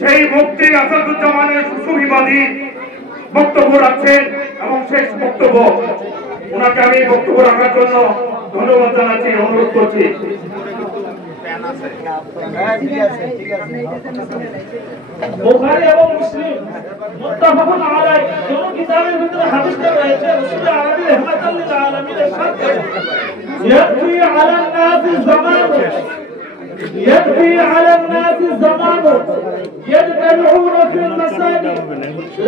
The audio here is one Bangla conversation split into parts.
সেই মুফতি আসাদুজ্জামানের সুবিবাদী বক্তব্য রাখছেন এবং শেষ বক্তব্য ওনাকে আমি বক্তব্য রাখার জন্য ধন্যবাদ জানাচ্ছি, অনুরোধ করছি। বুখারী এবং মুসলিম মুত্তাফাকুন আলাইহি দুটো কিতাবের ভিতরে হাদিসটা রয়েছে রাসূল আরবি রাহমাতুল লিল আলামিন ইরশাদ করেন ইয়াতি আলা নাসি জামান يكفي على الناس الزمان يجتمعون في المساجد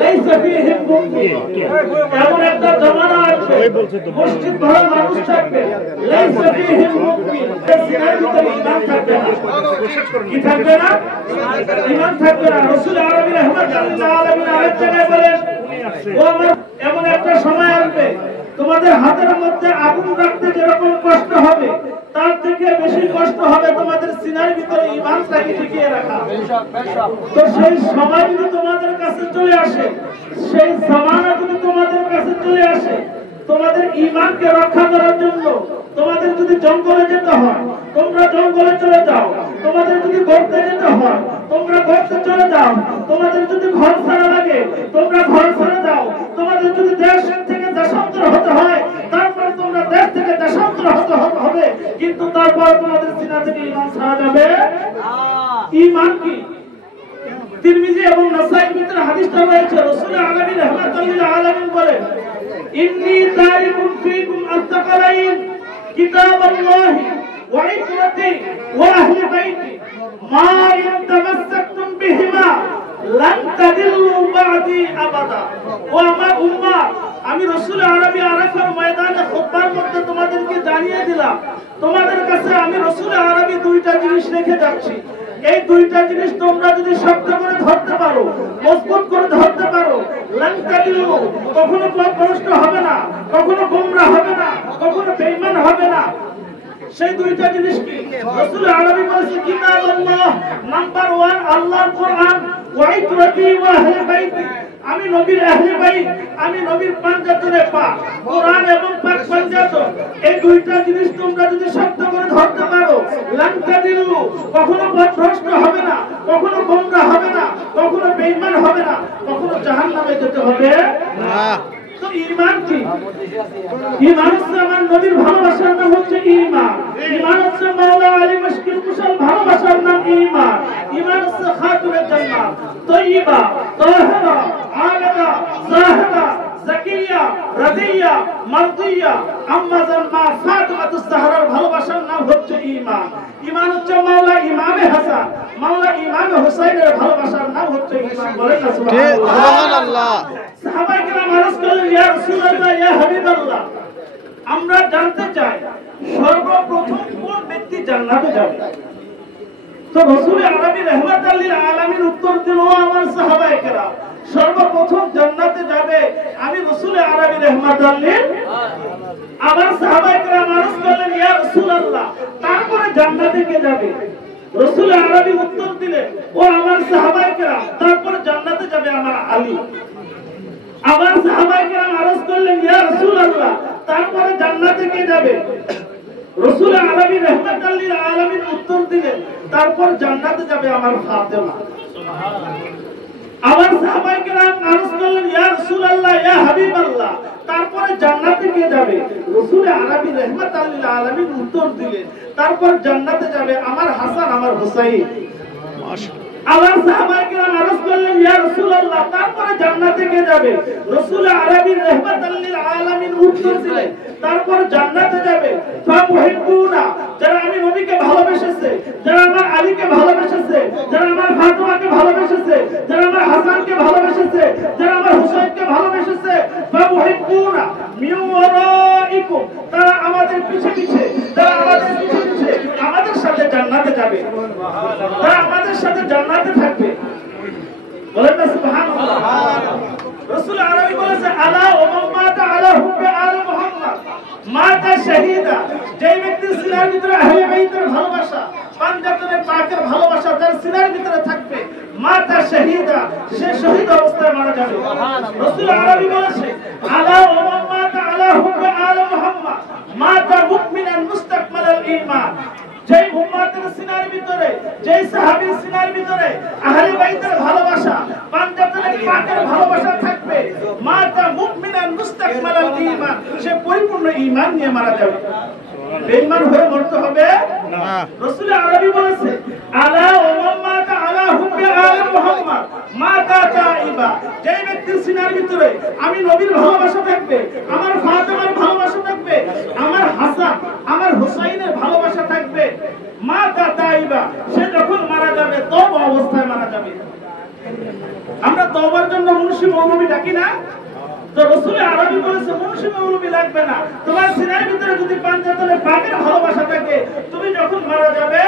ليس فيهم مؤمن এমন একটা জামানা আসবে মসজিদ ভরা মানুষ থাকবে ليس فيهم مؤمن সিনার ভিতরে ঈমান থাকবে না কি থাকবে না ঈমান থাকবে না রাসূল আরবি রাহমাতুল্লাহ আলামিন আরেকটা বলেন ও আমার এমন একটা সময় আসবে তোমাদের হাতের মধ্যে আগুন রাখতে যেরকম কষ্ট হবে তার থেকে বেশি কষ্ট হবে তোমাদের সিনার ভিতরে ঈমানটাকে টিকিয়ে রাখা। তো সেই সময় যদি তোমাদের কাছে চলে আসে, সেই জামানা যদি তোমাদের কাছে চলে আসে, তোমাদের ঈমানকে রক্ষা করার জন্য তোমাদের যদি জঙ্গলে যেতে হয় তোমরা জঙ্গলে চলে যাও, তোমাদের যদি গর্তে যেতে হয় তোমরা গর্তে চলে যাও, তোমাদের যদি ঘর ছাড়া লাগে তোমরা ঘর ছেড়ে যাও, তোমাদের যদি দেশ থেকে দেশান্তর হতে হয় তারপর তোমরা দেশ থেকে দেশান্তর হতে হবে, কিন্তু তারপর তোমাদের সিনা থেকে ঈমান ছাড়া যাবে না। ঈমান কি? তিরমিজি এবং নাসাঈর ভিতরে হাদিসটা রয়েছে রাসূল আরবি রাহমাতুল লিল আলামিন বলেন ইন্নী তারিকুন ফীকুম আত-তাকালাইন কিতাবাল্লাহি ওয়া ইকরাতি ওয়া আহলি বাইতি মা ইন তামাসসাকতুম বিহিমা লান তাদিল্লু বা'দি আবাদা। ও আমার উম্মাহ, আমি রাসূল আরবি আরাফার ময়দানে খুতবার মধ্যে তোমাদেরকে জানিয়ে দিলাম তোমাদের কাছে আমি রাসূল আরবি দুইটা জিনিস রেখে যাচ্ছি, এই দুইটা জিনিস তোমরা যদি শক্ত করে ধরতে পারো, মজবুত করে ধরতে পারো, লান তাদিল্লু, কখনো পথভ্রষ্ট হবে না, কখনো গোমরাহ হবে না, কখনো বেঈমান হবে না। সেই দুইটা জিনিস কি? রাসূল আরবি বলেছে কিতাবুল্লাহ, নাম্বার 1 আল্লাহর কোরআন, ওয়া ইকরাতি ওয়া আহলি বাইতি, আমি নবীর আহলে বাইত, আমি নবীর পাঞ্জাতনে পাক, কোরআন এবং পাক পাঞ্জাতন, এই দুইটা জিনিস তোমরা যদি শক্ত করে ধরতে পারো, লান তাদিল্লু, কখনো পথভ্রষ্ট হবে না, কখনো গোমরাহ হবে না, কখনো বেঈমান হবে না, কখনো জাহান্নামে যেতে হবে না। তো ঈমান কি? ঈমান হচ্ছে আমার নবীর ভালোবাসার নাম হচ্ছে ঈমান। ঈমান হচ্ছে মাওলা আলী মুশকিল কুশল ভালোবাসার নাম ঈমান। ঈমান হচ্ছে খাতুনের জান্নাত, তয়্যিবা, তাহিরা, আলাদা, জাহিদা, জাকিয়া, রাদিয়া, মারদিয়া, আম্মাজান মা ফাতিমাতুজ জাহরার ভালোবাসার নাম হচ্ছে ঈমান। ঈমান হচ্ছে মাওলা ইমামে হাসান, মাওলা ইমামে হুসাইনের ভালোবাসার নাম হচ্ছে ঈমান। বলেন না সুবহানাল্লাহ। সাহাবায়ে কেরাম আরজ করলেন ইয়া রাসূলুল্লাহ, ইয়া হাবিবাল্লাহ, আমরা জানতে চাই সর্বপ্রথম কোন ব্যক্তি জান্নাতে যাবে? তো রাসূল আরবি রাহমাতুল লিল আলামিন উত্তর দিল, আমার সাহাবায়ে কেরাম, সর্বপ্রথম জান্নাতে যাবে আমি রাসূল আরবি রাহমাতুল লিল। আমার সাহাবায়ে কেরাম আরজ করলেন ইয়া রাসূলুল্লাহ, তারপরে জান্নাতে কে যাবে? রাসূল আরবি উত্তর দিলেন, ও আমার সাহাবায়ে কেরাম, তারপরে জান্নাতে যাবে আমার আলী। আমার সাহাবায়ে কেরাম আরজ করলেন ইয়া রাসূলুল্লাহ, তারপরে জান্নাতে কে যাবে? রাসূল আরবি রাহমাতুল লিল আলামিন উত্তর দিলেন, তারপর জান্নাতে যাবে আমার ফাতেমা। সুবহানাল্লাহ। আমার সাহাবায়ে কেরাম আরজ করলেন ইয়া রাসূলুল্লাহ, ইয়া হাবিবাল্লাহ, তারপরে জান্নাতে কে যাবে? রাসূল আরবি রাহমাতুল লিল আলামিন উত্তর দিলেন, তারপর জান্নাতে যাবে আমার হাসান, আমার হুসাইন। মাশাআল্লাহ। আমার সাহাবায়ে কেরাম আরজ করলেন ইয়া রাসূলুল্লাহ, তারপরে জান্নাতে কে যাবে? রাসূল আরবি রাহমাতুল লিল আলামিন উত্তর দিলেন, তারপর জান্নাতে যাবে ফামুহিব্বুনা, যারা আমি নবীকে ভালোবেসেছে, যারা আমার আলীকে ভালোবেসেছে, যারা আমার ফাতেমাকে ভালোবেসেছে, যারা আমার হাসানকে ভালোবেসেছে, যারা আমার হুসাইনকে ভালোবেসেছে, ফামুহিব্বুনা মিন ওয়ারাইকুম, তারা আমাদের পিছে পিছে, তারা আমাদের পিছে পিছে আমাদের সাথে জান্নাতে যাবে, তারা আমাদের সাথে জান্নাতে থাকবে। বলেন না সুবহানাল্লাহ। রাসূল আরবি বলেছে আলা ওয়া মাতা আলা হুব্বি আলে মুহাম্মদ মাতা শাহীদা, যে ব্যক্তি সিনার ভিতরে আহলে বাইতের ভালোবাসা, পাঞ্জাতনে পাকের ভালোবাসা তার সিনার ভিতরে থাকবে, মাতা শাহীদা, সে শহীদ অবস্থায় মারা যাবে। রাসূল আরবি বলেছে আলা ওয়া মাতা আলা হুব্বি আলে মুহাম্মদ মাতা মুমিনান মুস্তাকমালাল ঈমান, যে উম্মতের সিনার ভিতরে, যে সাহাবীর সিনার ভিতরে আহলে বাইতের পাকের ভালোবাসা থাকবে, মাতা মুমিনান মুস্তাকমালাল ঈমান, সে পরিপূর্ণ ঈমান নিয়ে মারা যাবে। বেঈমান হয়ে মরতে হবে না। রাসূল আরবি বলেছে, আলা ওয়া মাতা আলা হুব্বি আলি মুহাম্মদ মাতা তাইবা, যে ব্যক্তির সিনার ভিতরে আমি নবীর ভালোবাসা থাকবে, আমার ফাতেমার ভালোবাসা থাকবে, আমার হাসান আমার হুসাইনের ভালোবাসা থাকবে, মাতা তাইবা, সে যখন মারা যাবে তওবা অবস্থায় মারা যাবে। আমরা তওবার জন্য মুন্সি মৌলবি ডাকি না? তো রাসূল আরবি বলেছে মুন্সি মৌলবি লাগবে না, তোমার সিনার ভিতরে যদি পাঞ্জাতলে পাকের ভালোবাসা থাকে, তুমি যখন মারা যাবে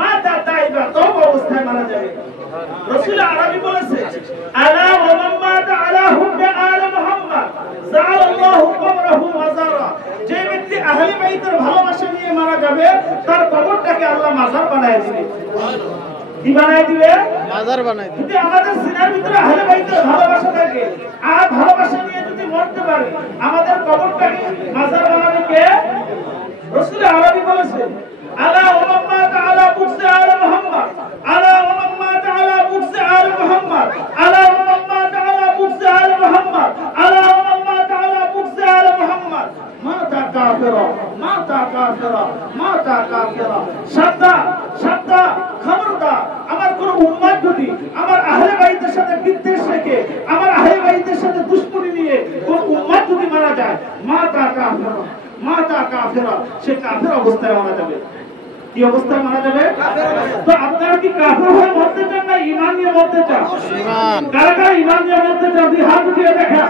মাতা তাইবা, তওবা অবস্থায় মারা যাবে। রাসূল আরবি বলেছে, আলা ওয়া মান মাতা আলা হুব্বি আলি মুহাম্মদ জাআলাল্লাহু কবরাহু মাজারা, যে ব্যক্তি আহলে বাইতের ভালোবাসা নিয়ে মারা যাবে তার কবরটাকে আল্লাহ মাজার বানায় দিবে। কি বানায় দিবে? মাজার বানায় দিবে। যদি আমাদের সিনার ভিতরে আহলে বাইতের ভালোবাসা থাকে আর ভালোবাসা নিয়ে যদি মরতে পারে, আমাদের কবরটাকে মাজার বানাবে কে? রাসূল আরবি বলেছে, আলা ওয়া মান মাতা আলা বুগজি আলি মুহাম্মদ, আলা ওয়া মান মাতা আলা বুগজি আলি মুহাম্মদ, আলা ওয়া মান মাতা আলা বুগজি আলি মুহাম্মদ, আলা ওয়া মান মাতা আলা বুগজি আলি মুহাম্মদ মাতা কাফিরা, মাতা কাফিরা, মাতা কাফিরা। সাবধান, খবরদার, আমার কোন উম্মত যদি আমার আহলে বাইতের সাথে বিদ্বেষ রেখে, আমার আহলে বাইতের সাথে দুশমনি নিয়ে কোন উম্মত যদি মারা যায়, মাতা কাফিরা, মাতা কাফিরা, সে কাফের অবস্থায় মারা যাবে। কি অবস্থায় মারা যাবে? তো আপনারা কি কাফের হয়ে মরতে চান না ঈমান নিয়ে মরতে চান? ঈমান। কারা কারা ঈমান নিয়ে মরতে চান? হাত উঠিয়ে দেখা।